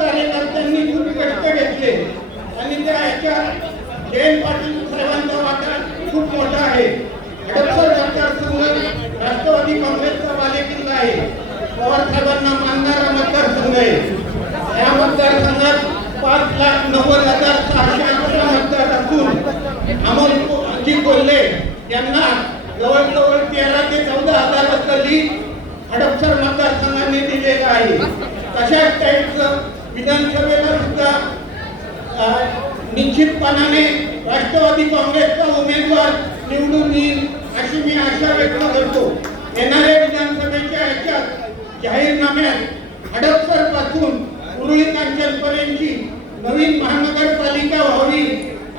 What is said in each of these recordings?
कार्यकर्त्यांनी खूप कष्ट घेतले. आणि त्या ह्याच्यात जयंत पाटील साहेबांचा वाटा खूप मोठा आहे. राष्ट्रवादी काँग्रेसचा बालेकिल्ला आहे. पवार साहेबांना मानणारा मतदारसंघ आहे. या मतदारसंघात पाच लाख नव्वद हजार सहाशे अकरा मतदार असून अमोलजी कोल्हे यांना जवळजवळ तेरा ते चौदा हजार हजाराचं लीड हडपसर मतदारसंघाने दिलेलं आहे. अशा टाईपचं विधानसभेला सुद्धा निश्चितपणाने राष्ट्रवादी काँग्रेसचा उमेदवार निवडून येईल अशी मी आशा व्यक्त करतो. येणाऱ्या विधानसभेच्या ह्याच्यात जाहीरनाम्यात हडपसरपासून उरुळी कांचनपर्यंतची नवीन महानगरपालिका व्हावी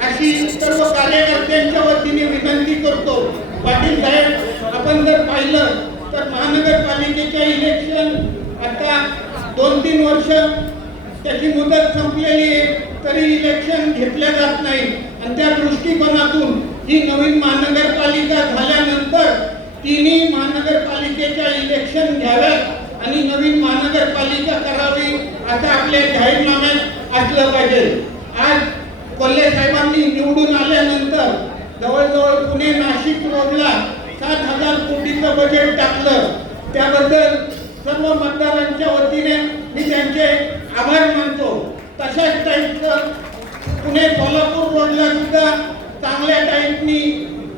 अशी सर्व कार्यकर्त्यांच्या वतीने विनंती करतो. पाटील साहेब आपण जर पाहिलं तर महानगरपालिकेच्या इलेक्शन आता दोन तीन वर्ष त्याची मुदत संपलेली आहे तरी इलेक्शन घेतल्या जात नाही. आणि त्या दृष्टिकोनातून ही नवीन महानगरपालिका झाल्यानंतर तिन्ही महानगरपालिकेच्या इलेक्शन घ्याव्यात आणि नवीन महानगरपालिका करावी आता आपल्या जाहीरनाम्यात असलं पाहिजे. आज कोल्हे साहेबांनी निवडून आल्यानंतर जवळजवळ पुणे नाशिक रोडला सात हजार कोटीचं बजेट टाकलं. त्याबद्दल सर्व मतदारांच्या वतीने मी त्यांचे आभार मानतो. तशाच टाईपचं पुणे सोलापूर रोडला सुद्धा चांगल्या टाईपनी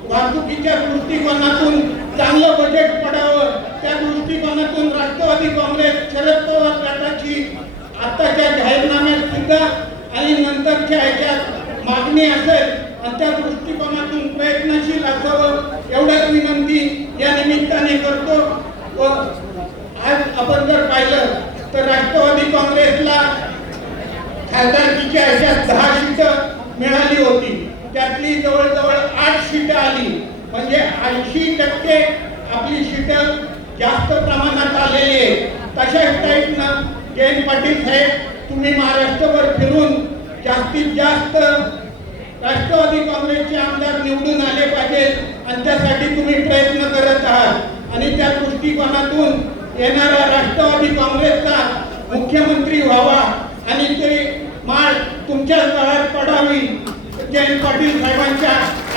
वाहतुकीच्या दृष्टिकोनातून चांगलं बजेट पडावं त्या दृष्टिकोनातून राष्ट्रवादी काँग्रेस शरद पवार गटाची आत्ताच्या जाहीरनाम्यात सुद्धा आणि नंतरच्या ह्याच्यात मागणी असेल आणि त्या दृष्टिकोनातून प्रयत्नशील असावं एवढ्याच विनंती या निमित्ताने करतो व आपण जर पाहिलं तर राष्ट्रवादी काँग्रेसला खासदारकीच्या अशा दहा सीट मिळाली होती. त्यातली जवळजवळ आठ सीट आली. म्हणजे ऐंशी टक्के आपली सीट जास्त प्रमाणात आलेली आहे तशाच टाईपनं जयंत पाटील साहेब तुम्ही महाराष्ट्रभर फिरून जास्तीत जास्त राष्ट्रवादी काँग्रेसचे आमदार निवडून आले पाहिजेत. आणि त्यासाठी तुम्ही प्रयत्न करत आहात. आणि त्या दृष्टिकोनातून येणारा राष्ट्रवादी काँग्रेसचा मुख्यमंत्री व्हावा आणि ते माळ तुमच्या तळात पडावी. जयंत पाटील साहेबांच्या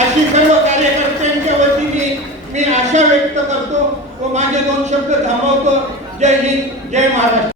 अशी सर्व कार्यकर्त्यांच्या वतीने मी आशा व्यक्त करतो. व माझे दोन शब्द थांबवतो. जय हिंद जय महाराष्ट्र.